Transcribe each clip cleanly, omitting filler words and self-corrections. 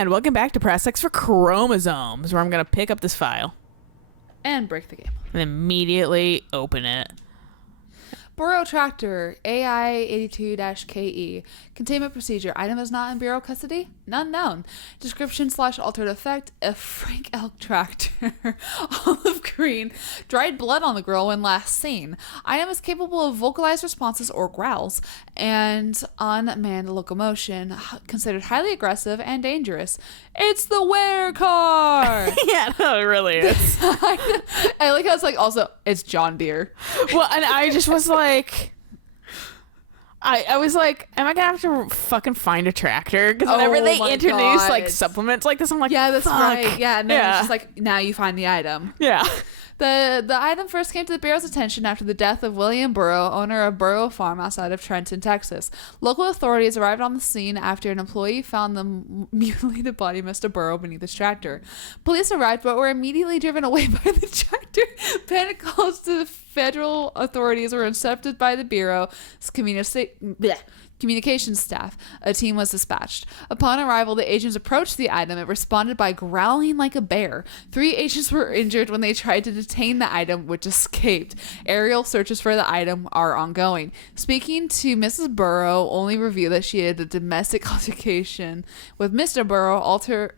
And welcome back to Press X for Chromosomes, where I'm going to pick up this file. And break the game. And immediately open it. Bureau Tractor, AI82-KE. Containment procedure. Item is not in Bureau custody? None known. Description / altered effect. A Frank Elk tractor. Olive green. Dried blood on the grill when last seen. Item is capable of vocalized responses or growls. And unmanned locomotion. Considered highly aggressive and dangerous. It's the wear car! Yeah, no, it really is. I like how it's like also, it's John Deere. Well, and I just was like, I was like, am I gonna have to fucking find a tractor? Because whenever they introduce like supplements like this, I'm like, yeah, that's fuck. right. Yeah, and then it's just like, now you find the item. Yeah. The item first came to the Bureau's attention after the death of William Burrow, owner of Burrow Farm outside of Trenton, Texas. Local authorities arrived on the scene after an employee found the mutilated body of Mr. Burrow beneath his tractor. Police arrived but were immediately driven away by the tractor. Panic calls to the federal authorities were intercepted by the Bureau's communications staff. A team was dispatched. Upon arrival, the agents approached the item. It responded by growling like a bear. 3 agents were injured when they tried to detain the item, which escaped. Aerial searches for the item are ongoing. Speaking to Mrs. Burrow only revealed that she had a domestic altercation with Mr. Burrow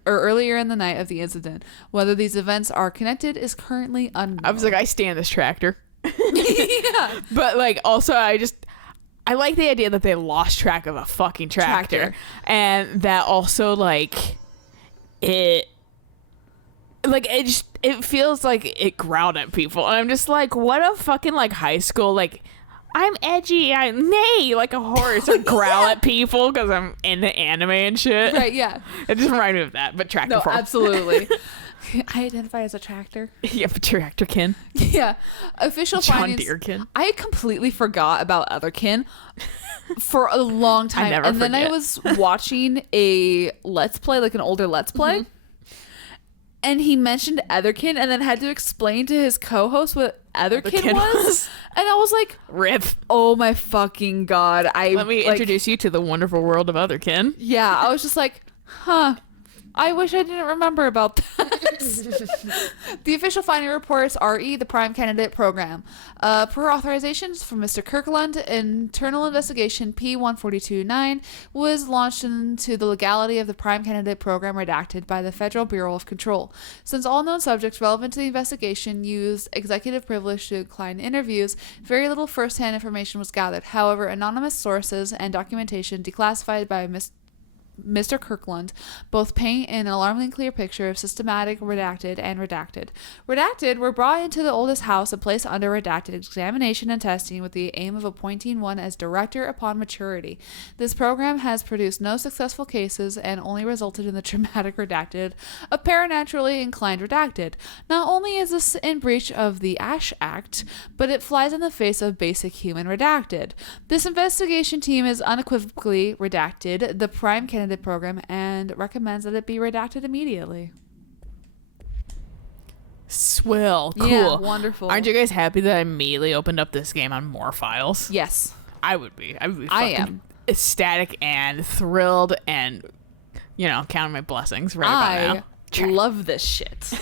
earlier in the night of the incident. Whether these events are connected is currently unknown. I was like, I stand this tractor. Yeah. But like, also, I like the idea that they lost track of a fucking tractor. And that also like it feels like it growled at people, and I'm just like, what a fucking like high school like, I'm edgy, I neigh like a horse or growl at people because I'm into anime and shit. Right, yeah. It just reminded me of that, but tractor form. Absolutely. I identify as a tractor. Yeah, but tractorkin. Yeah. Official John findings. Deerekin. I completely forgot about Otherkin for a long time. Then I was watching a Let's Play, like an older Let's Play. Mm-hmm. And he mentioned Otherkin and then had to explain to his co-host what Otherkin was. And I was like, RIP. Oh my fucking God. Let me introduce you to the wonderful world of Otherkin. Yeah, I was just like, huh. I wish I didn't remember about that. The official finding reports RE, the Prime Candidate Program. Per authorizations from Mr. Kirkland, internal investigation P1429 was launched into the legality of the Prime Candidate Program redacted by the Federal Bureau of Control. Since all known subjects relevant to the investigation used executive privilege to decline interviews, very little first-hand information was gathered. However, anonymous sources and documentation declassified by Mr. Kirkland both paint an alarmingly clear picture of systematic redacted and redacted. Redacted were brought into the oldest house and placed under redacted examination and testing with the aim of appointing one as director upon maturity. This program has produced no successful cases and only resulted in the traumatic redacted of paranaturally inclined redacted. Not only is this in breach of the Ash Act, but it flies in the face of basic human redacted. This investigation team is unequivocally redacted the Prime Candidate Program and recommends that it be redacted immediately. Swill. Cool. Yeah, wonderful. Aren't you guys happy that I immediately opened up this game on more files? Yes. I would be fucking I am ecstatic and thrilled and, counting my blessings right about now. I love this shit.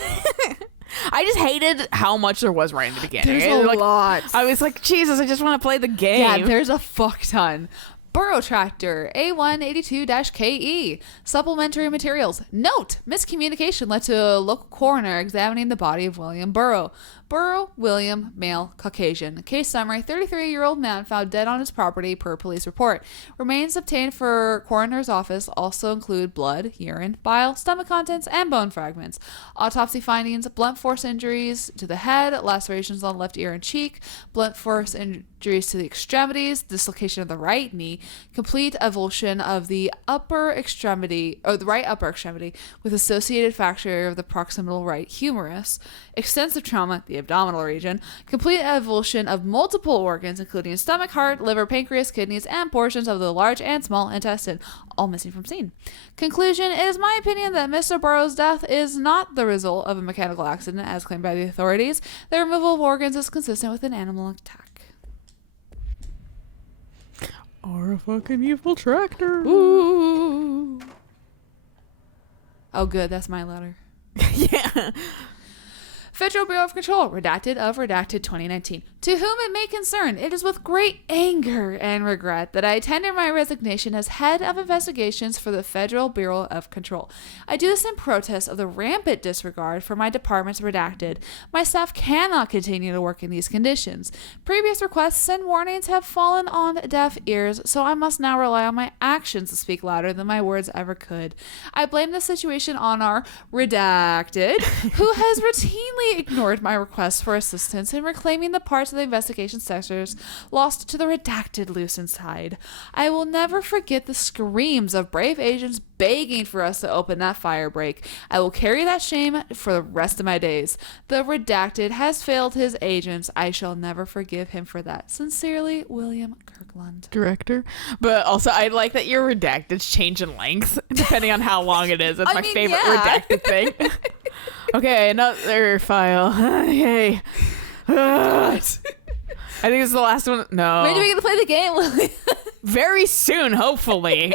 I just hated how much there was right in the beginning. There's a lot. I was like, Jesus, I just want to play the game. Yeah, there's a fuck ton. Burrow Tractor, A182-KE. Supplementary materials. Note, miscommunication led to a local coroner examining the body of William Burrow. Burrow, William, male, Caucasian. Case summary, 33-year-old man found dead on his property per police report. Remains obtained for coroner's office also include blood, urine, bile, stomach contents, and bone fragments. Autopsy findings, blunt force injuries to the head, lacerations on left ear and cheek, blunt force injuries to the extremities, dislocation of the right knee, complete avulsion of the upper extremity, or the right upper extremity, with associated fracture of the proximal right humerus, extensive trauma, the abdominal region, complete avulsion of multiple organs, including stomach, heart, liver, pancreas, kidneys, and portions of the large and small intestine, all missing from scene. Conclusion, it is my opinion that Mr. Burrow's death is not the result of a mechanical accident, as claimed by the authorities. The removal of organs is consistent with an animal attack. Or a fucking evil tractor. Ooh. Oh, good. That's my letter. Yeah. Federal Bureau of Control, redacted of redacted 2019. To whom it may concern, it is with great anger and regret that I tender my resignation as head of investigations for the Federal Bureau of Control. I do this in protest of the rampant disregard for my department's redacted. My staff cannot continue to work in these conditions. Previous requests and warnings have fallen on deaf ears, so I must now rely on my actions to speak louder than my words ever could. I blame the situation on our redacted, who has routinely ignored my requests for assistance in reclaiming the parts of the investigation sectors lost to the redacted loose inside. I will never forget the screams of brave agents begging for us to open that fire break. I will carry that shame for the rest of my days. The redacted has failed his agents. I shall never forgive him for that. Sincerely, William Kirkland. Director. But also, I like that your redacteds change in length depending on how long it is. That's my favorite redacted thing. Okay, another file. Yay. I think it's the last one. No. When are we going to play the game, Lily? Very soon, hopefully.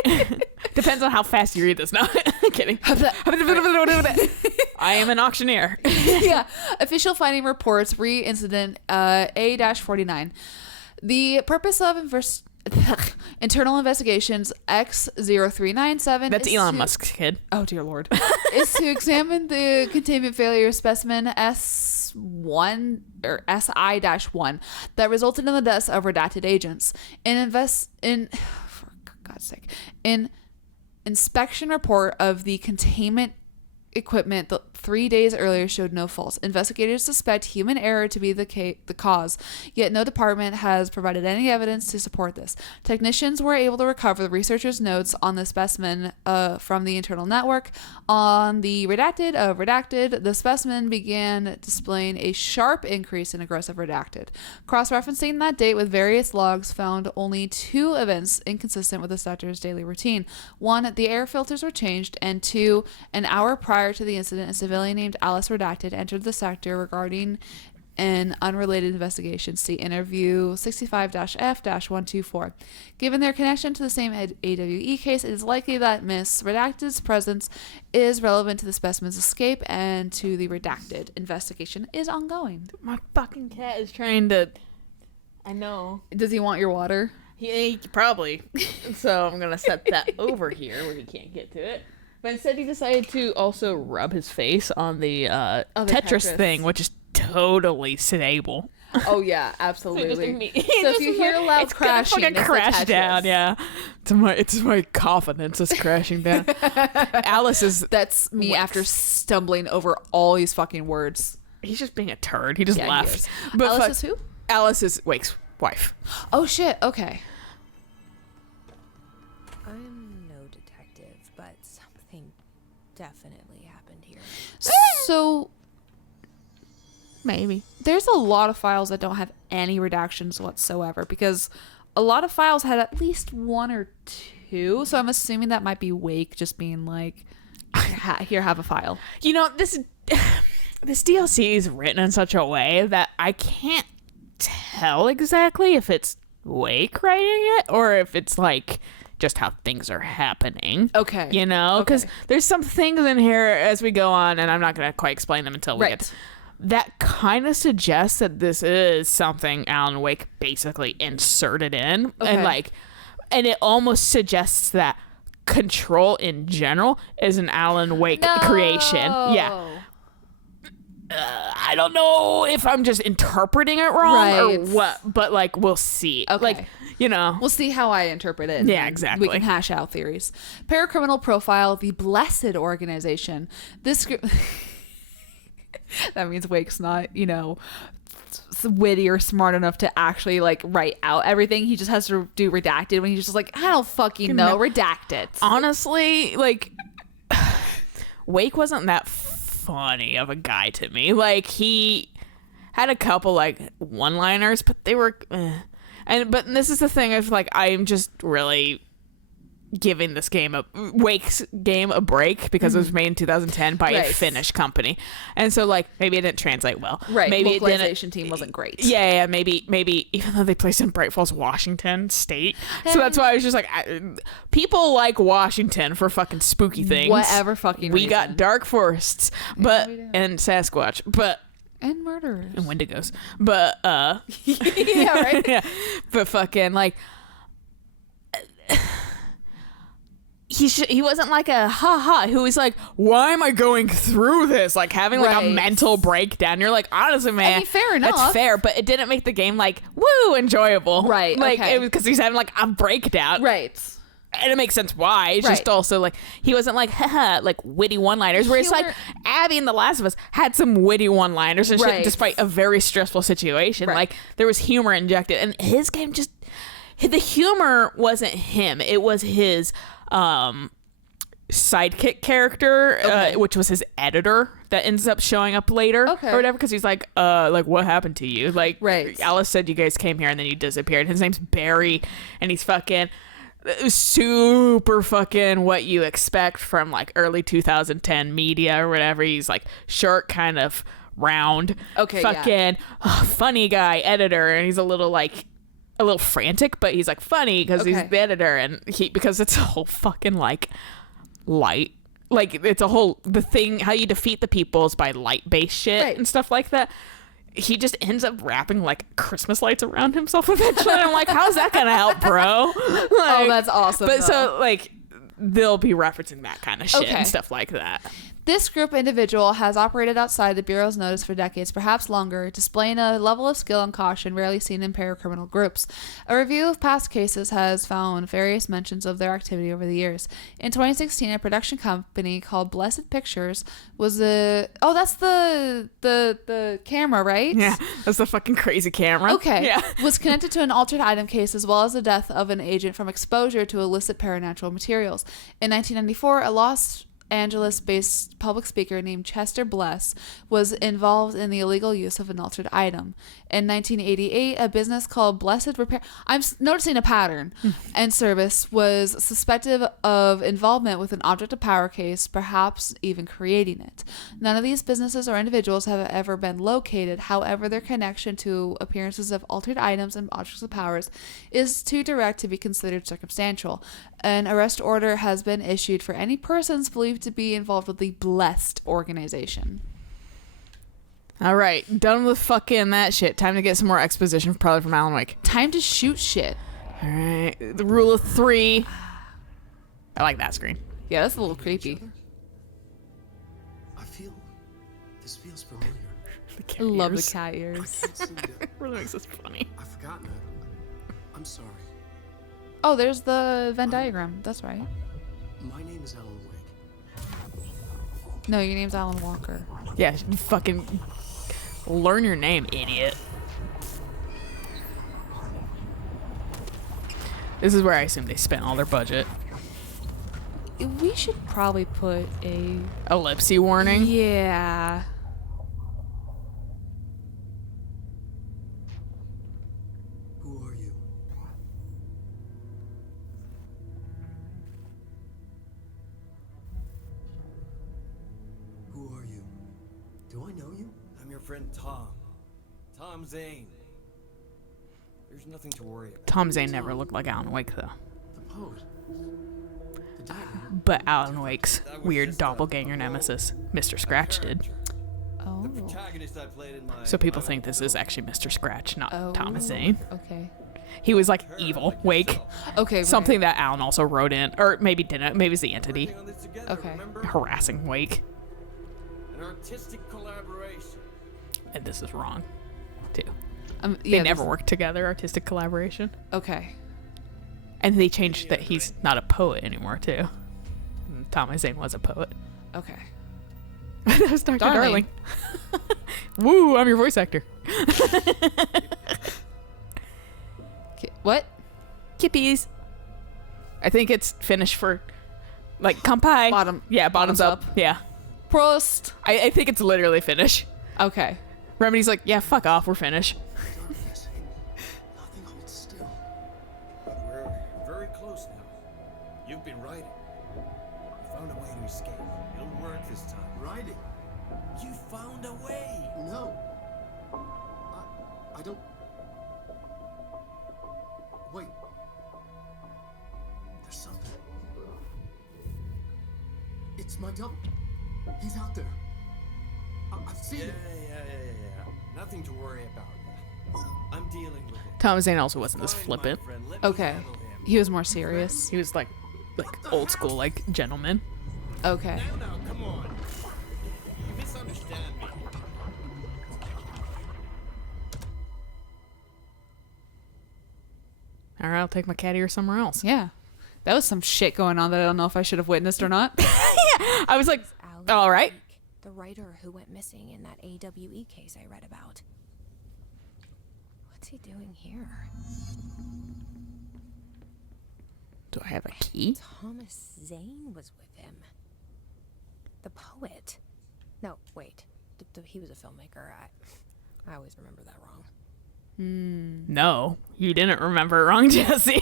Depends on how fast you read this. No, kidding. I am an auctioneer. Yeah. Official finding reports, re-incident A-49. The purpose of internal investigations X0397 That's Elon Musk's kid. Oh, dear Lord. Is to examine the containment failure specimen S1 or SI-1 that resulted in the deaths of redacted agents. For God's sake, in inspection report of the containment equipment 3 days earlier showed no faults. Investigators suspect human error to be the cause, yet no department has provided any evidence to support this. Technicians were able to recover the researchers' notes on the specimen from the internal network. On the redacted, the specimen began displaying a sharp increase in aggressive redacted. Cross-referencing that date with various logs found only 2 events inconsistent with the sector's daily routine. 1, the air filters were changed, and 2, an hour prior to the incident, a civilian named Alice Redacted entered the sector regarding an unrelated investigation. See interview 65-F-124. Given their connection to the same AWE case, it is likely that Miss Redacted's presence is relevant to the specimen's escape and to the redacted. Investigation is ongoing. My fucking cat is trying to... I know. Does he want your water? He probably. So I'm going to set that over here where he can't get to it. But instead he decided to also rub his face on the Tetris thing, which is totally sedable. Oh yeah, absolutely. So if you hear a loud it's crashing, gonna crash down. Yeah, it's my confidence is crashing down. Alice is. That's me Wakes. after stumbling over all these fucking words. He's just being a turd. He just Yeah, left. he is. Alice is who? Alice is Wake's wife. Oh shit. Okay. I'm no detective, but something definitely happened here. So Maybe. there's a lot of files that don't have any redactions whatsoever because a lot of files had at least 1 or 2. So I'm assuming that might be Wake just being like, here, have a file. You know, this DLC is written in such a way that I can't tell exactly if it's Wake writing it or if it's like just how things are happening. Okay. You know, because Okay. there's some things in here as we go on, and I'm not going to quite explain them until we Right. get. That kind of suggests that this is something Alan Wake basically inserted in, Okay. and it almost suggests that Control in general is an Alan Wake creation. Yeah. I don't know if I'm just interpreting it wrong or Right. what, but like we'll see. Okay. Like, you know. We'll see how I interpret it. and Yeah, then exactly. We can hash out theories. Paracriminal Profile, the Blessed Organization. This that means Wake's not, witty or smart enough to actually like write out everything. He just has to do redacted when he's just like, I don't fucking know. Redacted. Honestly, like Wake wasn't that funny of a guy to me. Like he had a couple like one-liners, but they were but this is the thing of like I'm just really giving this Wake's game a break because it was made in 2010 by a Finnish company, and so like maybe it didn't translate well. Right, Maybe localization team wasn't great. Yeah, maybe even though they placed in Bright Falls, Washington State, so that's why I was just like, people like Washington for fucking spooky things. Whatever fucking we reason. got dark forests, but and Sasquatch, but. And murderers. And Wendigos. But, yeah, right? yeah. But fucking, like, he wasn't like a ha-ha who was like, why am I going through this? Like, having, like, a mental breakdown. You're like, honestly, man. I mean, fair enough. That's fair, but it didn't make the game, like, woo, enjoyable. Right, Like, okay. it was because he's having, like, a breakdown. Right. And it makes sense why. It's just Right. also like he wasn't like haha like witty one-liners. Where it's like Abby in The Last of Us had some witty one-liners and shit, Right. despite a very stressful situation. Right. Like there was humor injected, and his game just the humor wasn't him. It was his sidekick character, which was his editor that ends up showing up later or whatever. Because he's like what happened to you? Like Alice said you guys came here and then you disappeared. His name's Barry, and he's fucking. Super fucking what you expect from like early 2010 media or whatever. He's like short, kind of round, fucking funny guy editor, and he's a little frantic, but he's like funny because he's the editor, and because it's a whole fucking like light, like it's a whole the thing how you defeat the people is by light based shit and stuff like that. He just ends up wrapping like Christmas lights around himself eventually. And I'm like, how's that gonna help, bro? Like, Oh, that's awesome. But so like they'll be referencing that kind of shit and stuff like that. This group individual has operated outside the Bureau's notice for decades, perhaps longer, displaying a level of skill and caution rarely seen in paracriminal groups. A review of past cases has found various mentions of their activity over the years. In 2016, a production company called Blessed Pictures was that's the camera, right? Yeah, that's the fucking crazy camera. Okay. Yeah. Was connected to an altered item case as well as the death of an agent from exposure to illicit paranatural materials. In 1994, a Los Angeles-based public speaker named Chester Bless was involved in the illegal use of an altered item. In 1988, a business called Blessed Repair, I'm noticing a pattern, and service was suspected of involvement with an object of power case, perhaps even creating it. None of these businesses or individuals have ever been located. However, their connection to appearances of altered items and objects of powers is too direct to be considered circumstantial. An arrest order has been issued for any persons believed to be involved with the Blessed organization. All right, done with fucking that shit. Time to get some more exposition, probably from Alan Wake. Time to shoot shit. All right, the rule of 3. I like that screen. Yeah, that's a little creepy. I feel this feels familiar. I love the cat ears. It really makes this funny. I've forgotten it. I'm sorry. Oh, there's the Venn diagram. That's right. My name is Alan Wake. No, your name's Alan Walker. Yeah, fucking learn your name, idiot. This is where I assume they spent all their budget. We should probably put a... Ellipse warning. Yeah. Who are you? Who are you? Do I know you? I'm your friend Tom. Tom Zane. There's nothing to worry about. Tom Zane never looked like Alan Wake, though. The poet. The dagger. But Alan Wake's weird doppelganger nemesis, Mr. Scratch, did. Oh. The protagonist I played in my So people think this is actually Mr. Scratch, not Thomas Zane. Okay. He was like evil Wake. Okay. Right. Something that Alan also wrote in, or maybe didn't. Maybe it's the entity on this together, Okay. remember? harassing Wake. An artistic collaboration. And this is wrong, too. Yeah, They never worked together, artistic collaboration. Okay. And they changed that he's not a poet anymore, too. Thomas Zane was a poet. Okay. That was Dr. Darling. Darling. Woo, I'm your voice actor. What? Kippies. I think it's finished for, like, kampai. Bottom. Yeah, bottoms up. Yeah. Prost. I think it's literally finish. Okay. Remedy's like, yeah, fuck off, we're finished. Nothing holds still. But we're very close now. You've don't... Wait. There's something. It's my double. He's out there. I've seen Yeah. it. Nothing to worry about. I'm dealing with it. Tom Zane also wasn't this Fine, my flippant. friend, let me Okay. handle him. He was more serious. He was like old school, like gentleman. Okay. Now, come on. You misunderstand me. All right, I'll take my cat ear somewhere else. Yeah. That was some shit going on that I don't know if I should have witnessed or not. I was like, Alan all right. Wake, the writer who went missing in that AWE case I read about. What's he doing here? Do I have a key? Thomas Zane was with him. The poet. No, wait. He was a filmmaker. I always remember that wrong. No, you didn't remember it wrong, Jesse.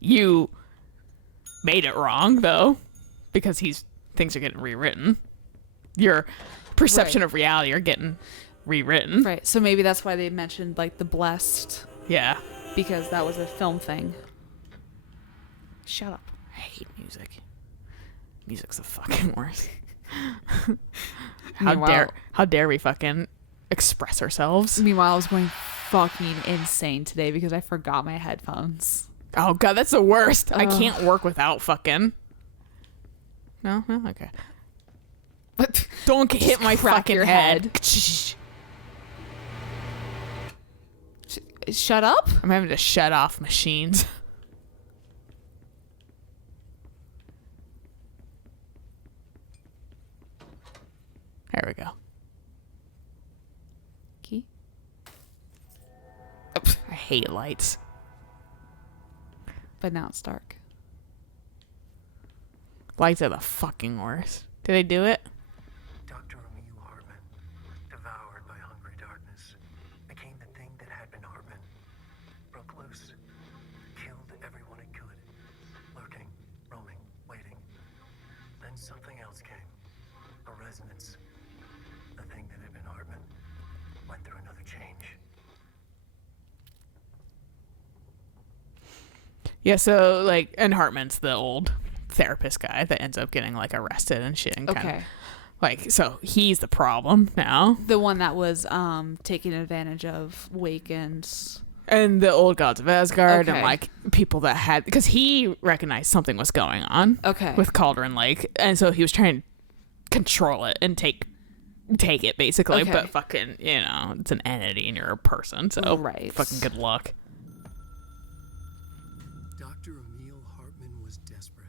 You made it wrong, though, because things are getting rewritten. Your perception Right. of reality are getting rewritten. Right. So maybe that's why they mentioned like the blessed, Yeah. because that was a film thing. Shut up. I hate music. Music's the fucking worst. Meanwhile- how dare we fucking express ourselves? Meanwhile, I was going fucking insane today because I forgot my headphones. Oh god, that's the worst. I Ugh. can't work without fucking. No, okay. But Don't hit my crack fucking your head. shut up. I'm having to shut off machines. There we go. Key. I hate lights. But now it's dark. Lights are the fucking worst. Did they do it? Dr. Emil Hartman, devoured by hungry darkness, became the thing that had been Hartman, broke loose, killed everyone it could, lurking, roaming, waiting. Then something else came, a resonance. The thing that had been Hartman went through another change. Yeah, so like, and Hartman's the old therapist guy that ends up getting like arrested and shit. And Okay. kinda, like, so he's the problem now. The one that was taking advantage of Waken's. And the old gods of Asgard and Okay. like people that had, because he recognized something was going on Okay. with Cauldron Lake, and so he was trying to control it and take it basically. Okay. But fucking, it's an entity and you're a person, so Right. fucking good luck. Dr. Emil Hartman was desperate.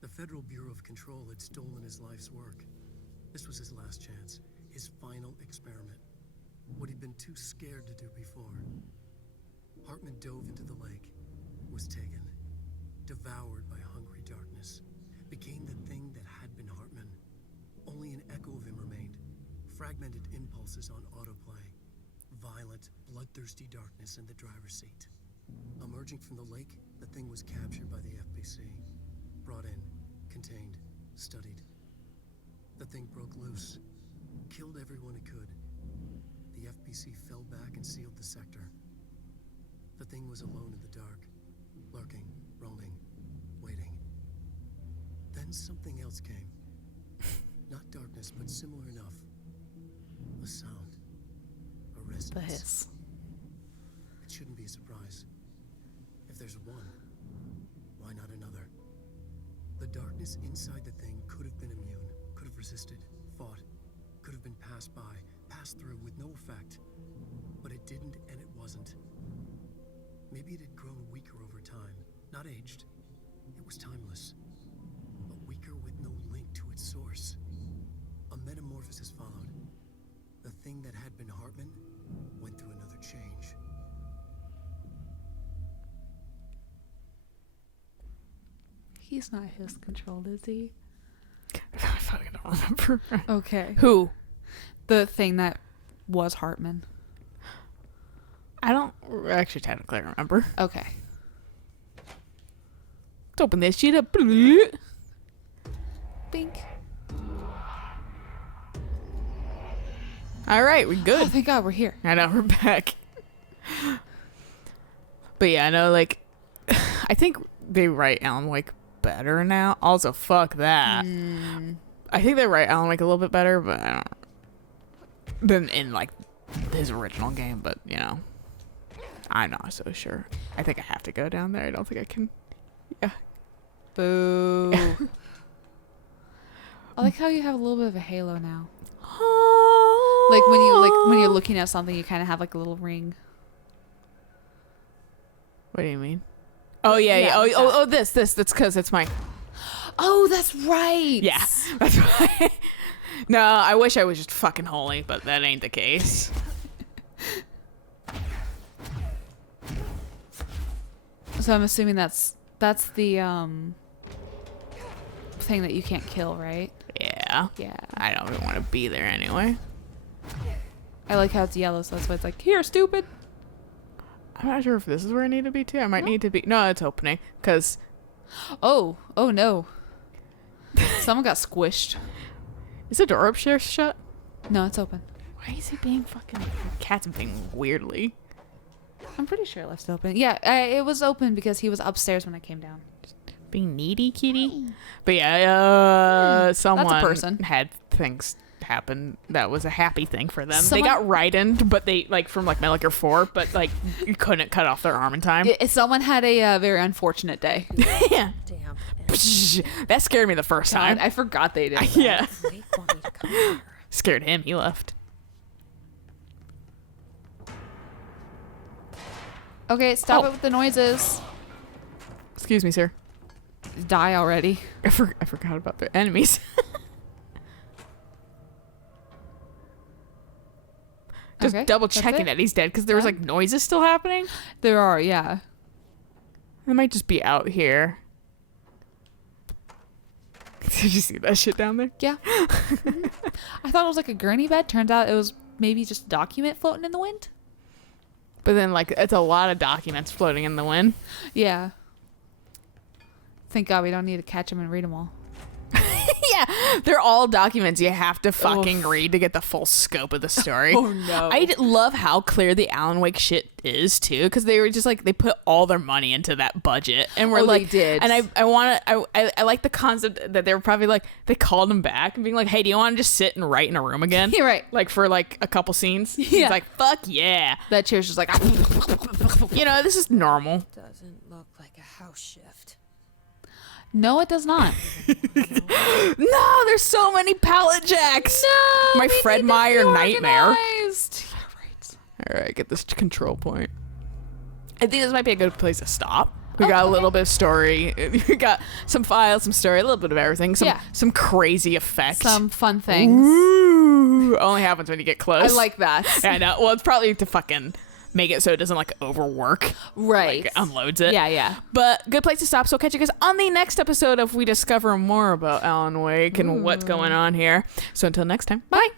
The Federal Bureau of Control had stolen his life's work. This was his last chance, his final experiment. What he'd been too scared to do before. Hartman dove into the lake, was taken, devoured by hungry darkness, became the thing that had been Hartman. Only an echo of him remained, fragmented impulses on autoplay, violent, bloodthirsty darkness in the driver's seat. Emerging from the lake, the thing was captured by the FBC, brought in, contained, studied. The thing broke loose, killed everyone it could. The FBC fell back and sealed the sector. The thing was alone in the dark, lurking, roaming, waiting. Then something else came. Not darkness, but similar enough. A sound. A resonance. The hiss. It shouldn't be a surprise. If there's one, why not another? The darkness inside the thing could have been immune, could have resisted, fought, could have been passed by, passed through with no effect. But it didn't, and it wasn't. Maybe it had grown weaker over time, not aged. It was timeless, but weaker with no link to its source. A metamorphosis followed. The thing that had been Hartman went through another change. He's not his controlled, is he? I fucking don't remember. Okay. Who? The thing that was Hartman. I don't actually technically remember. Okay. Let's open this shit up. Bink. All right, we Oh, good. thank God we're here. I know, we're back. But yeah, I know, like, I think they write Alan Wake better now. Also, fuck that. I think they write Alan Wake a little bit better, but I don't than in, like, his original game, but, you know, I'm not so sure. I think I have to go down there. I don't think I can. Yeah. Boo. I like how you have a little bit of a halo now. Like when you're looking at something, you kind of have like a little ring. What do you mean? Oh yeah, yeah. Yeah, Oh, this. That's because it's my. Oh, that's right. Yeah, that's right. No, I wish I was just fucking holy, but that ain't the case. So I'm assuming that's the thing that you can't kill, right? Yeah. Yeah. I don't even want to be there anyway. I like how it's yellow, so that's why it's like, here, stupid. I'm not sure if this is where I need to be too. I might need to be. No, it's opening because. Oh no. Someone got squished. Is the door upstairs shut? No, it's open. Why is he being fucking. Cat's being weirdly. I'm pretty sure it left it open. Yeah, it was open because he was upstairs when I came down. Being needy, kitty. But yeah, someone person. had things happen that was a happy thing for them. Someone- They got rightened, but they like from like Metal Gear 4, but like you couldn't cut off their arm in time. Someone had a very unfortunate day. Yeah. Damn. That scared me the first time. I forgot they did. Yeah. Wake want me to come here. Scared him. He left. Okay, stop Oh. it with the noises. Excuse me, sir. Die already. I forgot about the enemies. Just Okay, double that's checking it? that he's dead because there was Yeah. like noises still happening. There are, yeah. They might just be out here. Did you see that shit down there? Yeah. I thought it was like a gurney bed. Turns out it was maybe just a document floating in the wind. But then, like, it's a lot of documents floating in the wind. Yeah. Thank God we don't need to catch them and read them all. Yeah, they're all documents you have to fucking read to get the full scope of the story. Oh, no. I love how clear the Alan Wake shit is too, because they were just like they put all their money into that budget, and we're Oh, they like, did. And I like the concept that they were probably like they called him back and being like, hey, do you want to just sit and write in a room again? You're right. Like for like a couple scenes. Yeah. He's like, fuck yeah. That chair's just like, You know, this is normal. Doesn't look like a house shift. no, it does not. No, there's so many pallet jacks. No, My we Fred need to Meyer be nightmare. organized. All right, get this control point. I think this might be a good place to stop. We got a little bit of story. We got some files, some story, a little bit of everything. Some crazy effects. Some fun things. Ooh, only happens when you get I close. like that. Yeah, I know. Well, it's probably to fucking make it so it doesn't like overwork. Right. Like unloads it. Yeah, yeah. But good place to stop. So catch you guys on the next episode of we discover more about Alan Wake and what's going on here. So until next time, bye.